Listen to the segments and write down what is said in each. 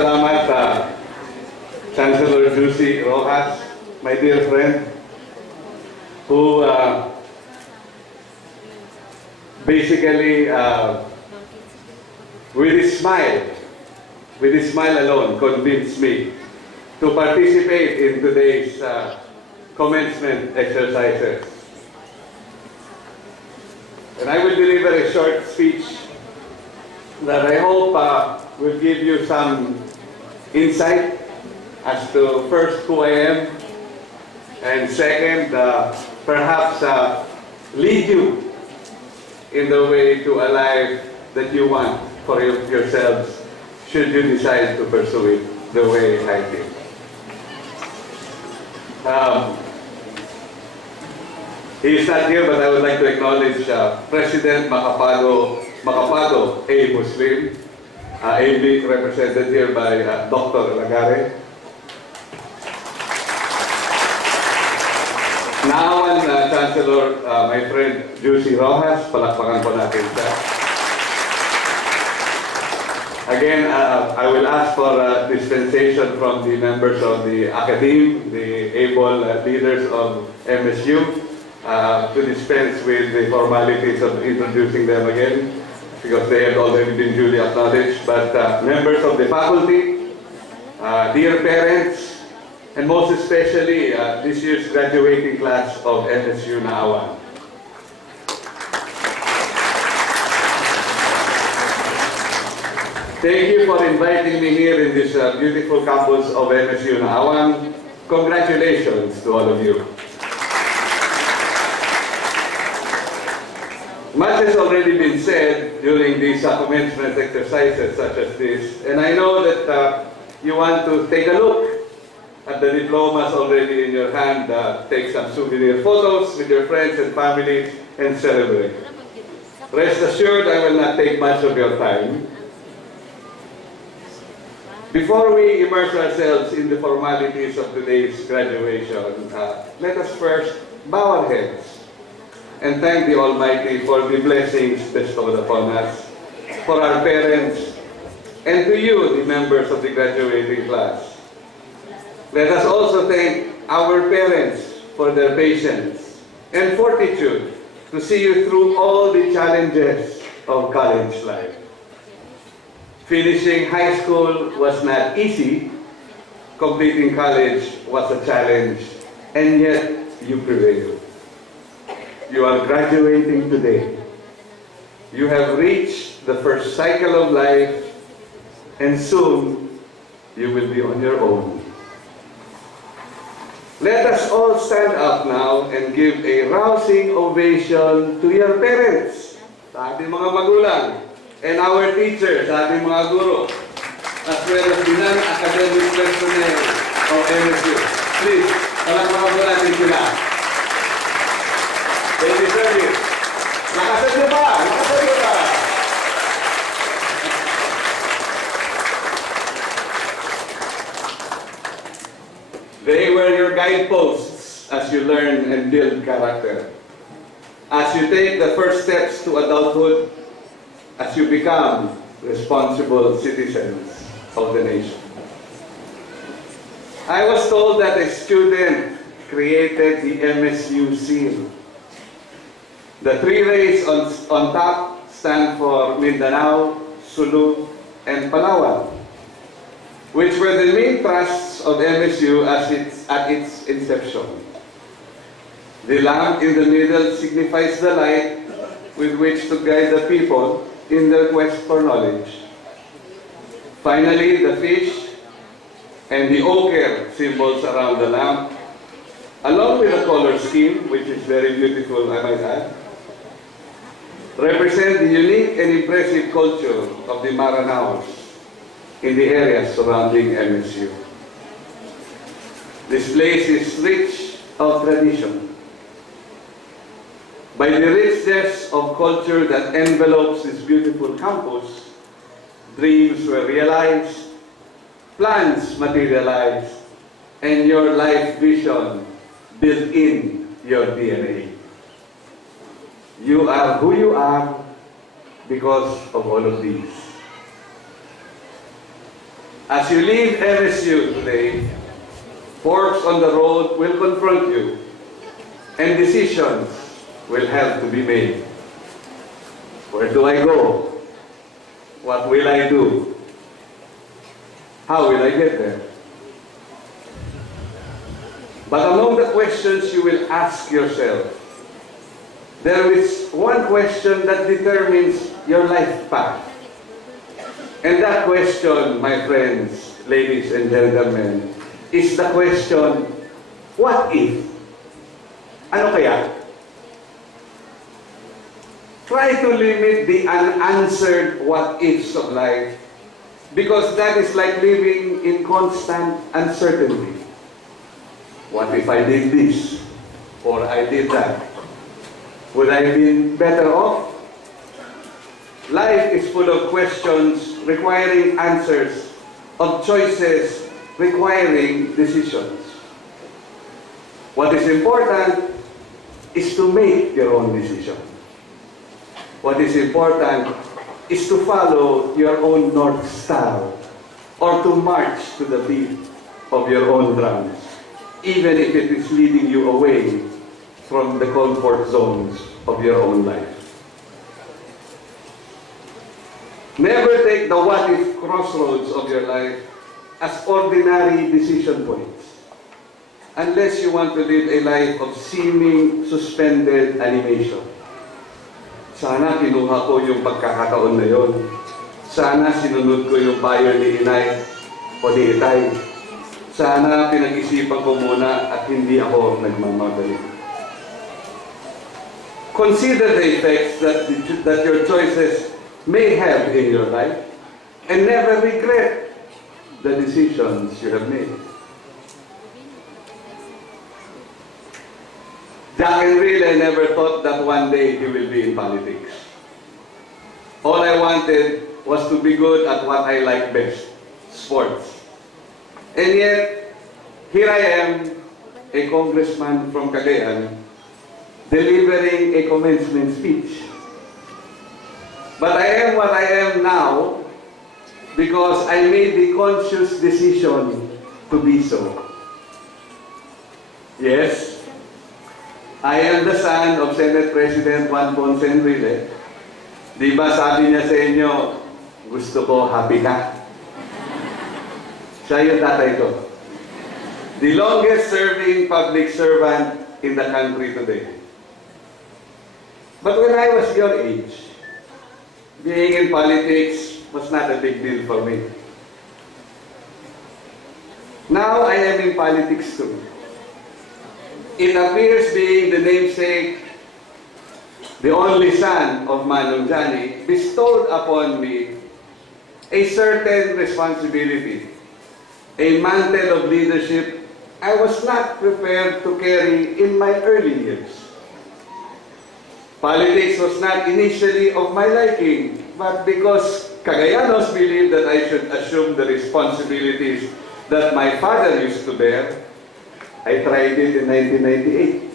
salamat, Chancellor Juicy Rojas, my dear friend, who basically, with his smile alone, convinced me to participate in today's commencement exercises. And I will deliver a short speech that I hope will give you some insight as to first who I am, and second, perhaps lead you in the way to a life that you want for yourselves, should you decide to pursue it the way I did. He is not here, but I would like to acknowledge President Macapato, a Muslim, ably represented here by Dr. Lagare. Naawan Chancellor, my friend Juicy Rojas, palakpakan po natin siya. Again, I will ask for dispensation from the members of the Academe, the able leaders of MSU, to dispense with the formalities of introducing them again, because they have already been duly acknowledged. But members of the faculty, dear parents, and most especially this year's graduating class of MSU Naawan. Thank you for inviting me here in this beautiful campus of MSU Naawan. Congratulations to all of you. Much has already been said during these commencement exercises such as this, and I know that you want to take a look at the diplomas already in your hand, take some souvenir photos with your friends and family, and celebrate. Rest assured, I will not take much of your time. Before we immerse ourselves in the formalities of today's graduation, let us first bow our heads and thank the Almighty for the blessings bestowed upon us, for our parents, and to you, the members of the graduating class. Let us also thank our parents for their patience and fortitude to see you through all the challenges of college life. Finishing high school was not easy. Completing college was a challenge, and yet you prevailed. You are graduating today. You have reached the first cycle of life, and soon you will be on your own. Let us all stand up now and give a rousing ovation to your parents, sa ating mga magulang, and our teachers, sa ating mga guro, as well as the non-academic personnel of MSU. Please, palakpakan po natin sila. They deserve it. Nakasad niyo pa! Nakasad niyo pa! They were your guideposts as you learn and build character. As you take the first steps to adulthood, as you become responsible citizens of the nation. I was told that a student created the MSU seal. The three rays on top stand for Mindanao, Sulu, and Palawan, which were the main thrusts of MSU at its inception. The lamp in the middle signifies the light with which to guide the people in their quest for knowledge. Finally, the fish and the ochre symbols around the lamp, along with the color scheme, which is very beautiful, I might add, represent the unique and impressive culture of the Maranaos in the areas surrounding MSU. This place is rich of tradition. By the richness of culture that envelopes this beautiful campus, dreams were realized, plans materialized, and your life vision built in your DNA. You are who you are because of all of these. As you leave MSU today, forks on the road will confront you, and decisions will have to be made. Where do I go? What will I do? How will I get there? But among the questions you will ask yourself, there is one question that determines your life path. And that question, my friends, ladies and gentlemen, is the question, what if? Ano kaya? Try to limit the unanswered what-ifs of life, because that is like living in constant uncertainty. What if I did this? Or I did that? Would I have been better off? Life is full of questions requiring answers, of choices requiring decisions. What is important is to make your own decision. What is important is to follow your own North Star, or to march to the beat of your own drums, even if it is leading you away from the comfort zones of your own life. Never take the what-if crossroads of your life as ordinary decision points, unless you want to live a life of seeming suspended animation. Sana kinuha ko yung pagkakataon na yon. Sana sinunod ko yung payo ni inay o ni itay. Sana pinag-isipan ko muna at hindi ako nagmamadali. Consider the effects that your choices may have in your life, and never regret the decisions you have made. Enrile never thought that one day he will be in politics. All I wanted was to be good at what I like best, sports. And yet, here I am, a congressman from Cagayan, delivering a commencement speech. But I am what I am now because I made the conscious decision to be so. Yes, I am the son of Senate President Juan Ponce Enrile. Di ba sabi niya sa inyo, gusto ko happy ka? Siya yung tatay ko. The longest serving public servant in the country today. But when I was your age, being in politics was not a big deal for me. Now I am in politics too. It appears being the namesake, the only son of Manong Johnny, bestowed upon me a certain responsibility, a mantle of leadership I was not prepared to carry in my early years. Politics was not initially of my liking, but because Cagayanos believed that I should assume the responsibilities that my father used to bear, I tried it in 1998.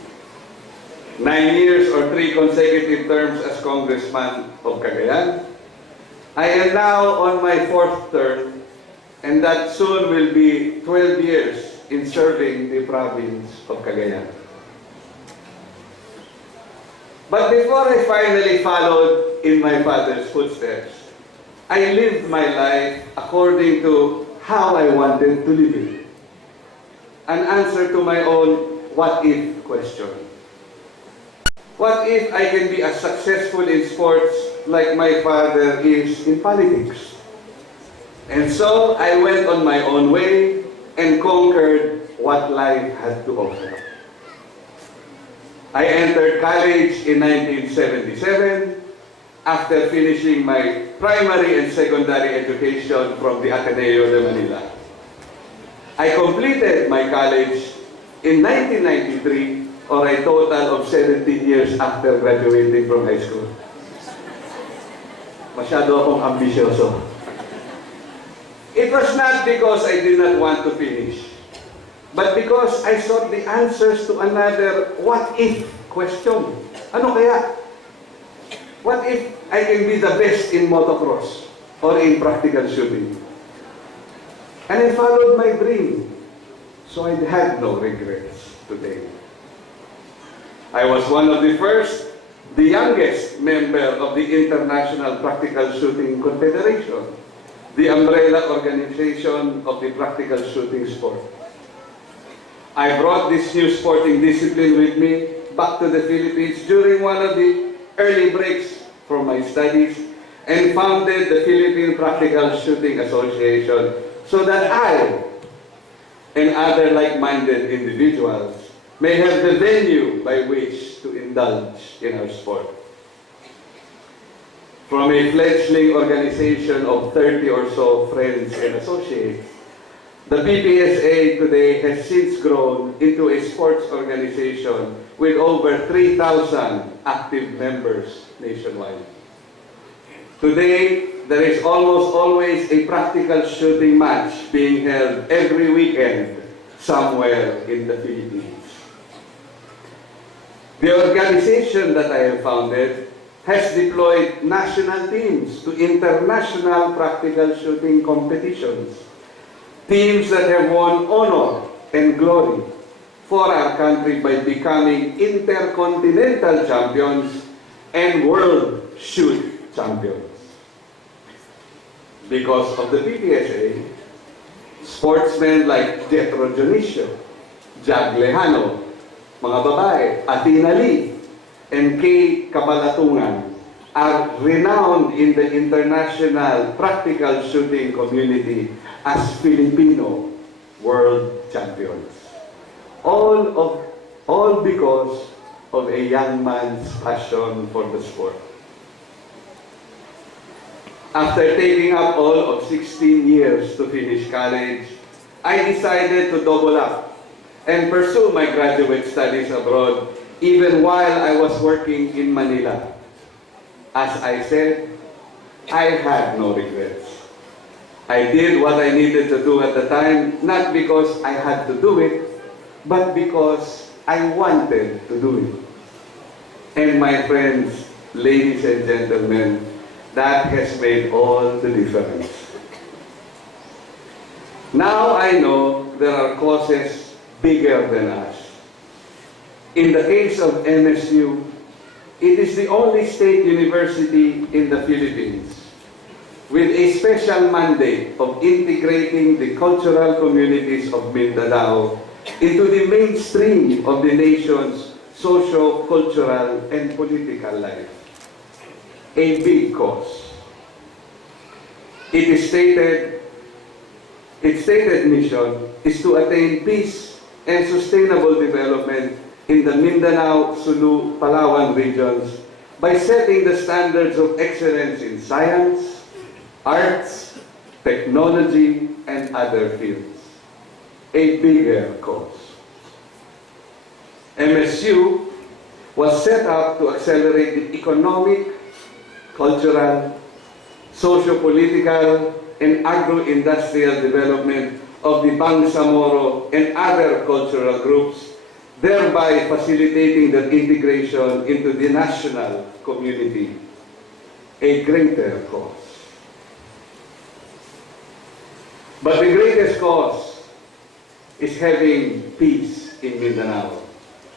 9 years or 3 consecutive terms as congressman of Cagayan. I am now on my 4th term, and that soon will be 12 years in serving the province of Cagayan. But before I finally followed in my father's footsteps, I lived my life according to how I wanted to live it. An answer to my own what-if question. What if I can be as successful in sports like my father is in politics? And so I went on my own way and conquered what life had to offer. I entered college in 1977 after finishing my primary and secondary education from the Ateneo de Manila. I completed my college in 1993, or a total of 17 years after graduating from high school. Masyado akong ambisyoso. It was not because I did not want to finish, but because I sought the answers to another what-if question. Ano kaya? What if I can be the best in motocross or in practical shooting? And I followed my dream. So I had no regrets today. I was one of the first, the youngest member of the International Practical Shooting Confederation, the umbrella organization of the practical shooting sport. I brought this new sporting discipline with me back to the Philippines during one of the early breaks from my studies and founded the Philippine Practical Shooting Association so that I and other like-minded individuals may have the venue by which to indulge in our sport. From a fledgling organization of 30 or so friends and associates, the PPSA today has since grown into a sports organization with over 3,000 active members nationwide. Today, there is almost always a practical shooting match being held every weekend somewhere in the Philippines. The organization that I have founded has deployed national teams to international practical shooting competitions. Teams that have won honor and glory for our country by becoming intercontinental champions and world shoot champions. Because of the PPSA, sportsmen like Jetro Dionisio, Jag Lejano, mga babae, Athena Lee, and Kay Kabalatungan are renowned in the international practical shooting community as Filipino world champions. All because of a young man's passion for the sport. After taking up all of 16 years to finish college, I decided to double up and pursue my graduate studies abroad even while I was working in Manila. As I said, I had no regrets. I did what I needed to do at the time, not because I had to do it, but because I wanted to do it. And my friends, ladies and gentlemen, that has made all the difference. Now I know there are causes bigger than us. In the case of MSU, it is the only state university in the Philippines with a special mandate of integrating the cultural communities of Mindanao into the mainstream of the nation's socio-cultural and political life. A big cause. Its stated mission is to attain peace and sustainable development in the Mindanao, Sulu, Palawan regions by setting the standards of excellence in science, arts, technology, and other fields. A bigger cause. MSU was set up to accelerate the economic, cultural, socio-political, and agro-industrial development of the Bangsamoro and other cultural groups, thereby facilitating their integration into the national community. A greater cause. But the greatest cause is having peace in Mindanao.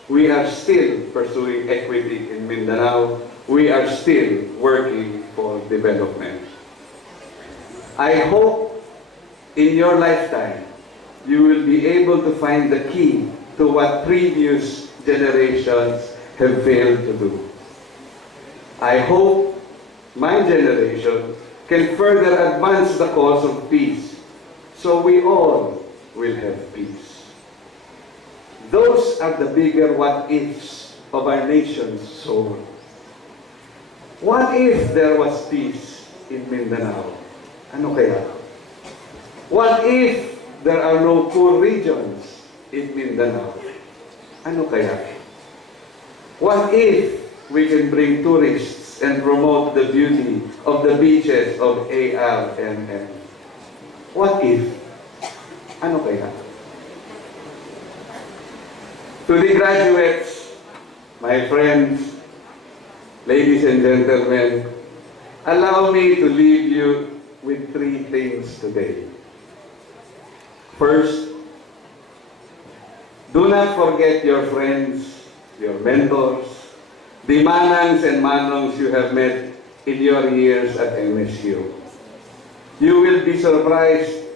We are still pursuing equity in Mindanao. We are still working for development. I hope in your lifetime you will be able to find the key to what previous generations have failed to do. I hope my generation can further advance the cause of peace so we all will have peace. Those are the bigger what-ifs of our nation's soul. What if there was peace in Mindanao? Ano kaya? What if there are no poor regions in Mindanao? Ano kaya? What if we can bring tourists and promote the beauty of the beaches of ARMM? What if? Ano kaya? To the graduates, my friends, ladies and gentlemen, allow me to leave you with three things today. First, do not forget your friends, your mentors, the manangs and manongs you have met in your years at MSU. You will be surprised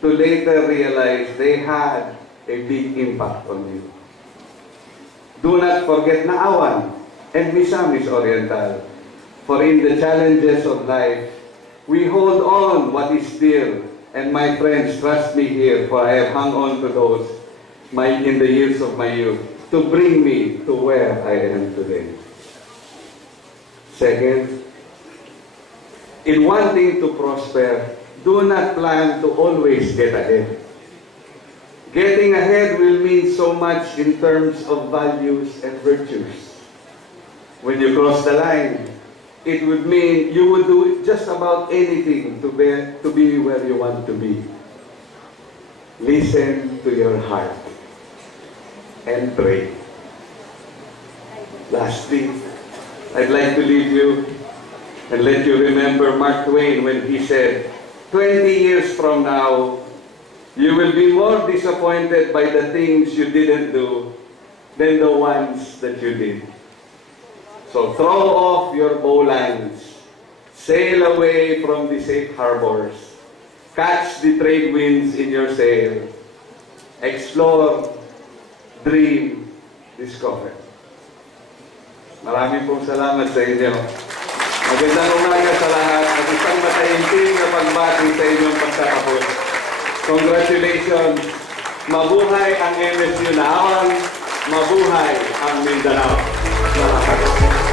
to later realize they had a big impact on you. Do not forget Naawan and Misamis Oriental, for in the challenges of life, we hold on what is dear, and my friends, trust me here, for I have hung on to those in the years of my youth to bring me to where I am today. Second, in wanting to prosper, do not plan to always get ahead. Getting ahead will mean so much in terms of values and virtues. When you cross the line, it would mean you would do just about anything to be where you want to be. Listen to your heart and pray. Lastly, I'd like to leave you and let you remember Mark Twain when he said, 20 years from now, you will be more disappointed by the things you didn't do than the ones that you did. So throw off your bowlines, sail away from the safe harbors, catch the trade winds in your sail, explore, dream, discover. Maraming pong salamat sa inyo. Magandang umaga sa lahat at isang mataimtim na pagbati sa inyong pagtatapos. Congratulations! Mabuhay ang MSU Naawan! Mabuhay ang Mindanao! Salamat.